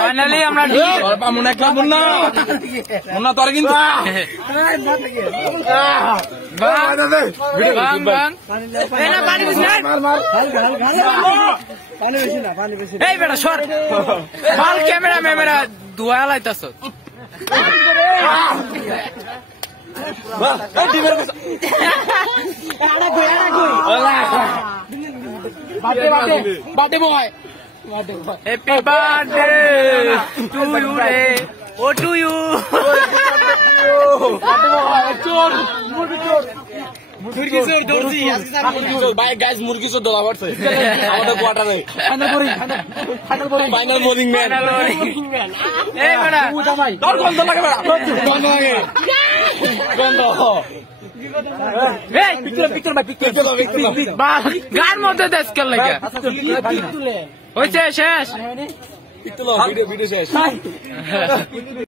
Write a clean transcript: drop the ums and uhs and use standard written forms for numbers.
finally আমরা মুন্না তোর কিন্তু এই বেটা সর ভাল ক্যামেরা ম্যামেরা দুয়া লাইতাছ birthday boy happy birthday to you রে ও টু ইউ মুরগি চোর দোলা পড়ছে আমাদের কোয়ার্টারে ফাইনাল বোলিং ম্যান গন্ধ লাগে গন্ধ লাগে গান মধ্যে দেশ কেন লাগে হয়েছে শেষ ভিডিও শেষ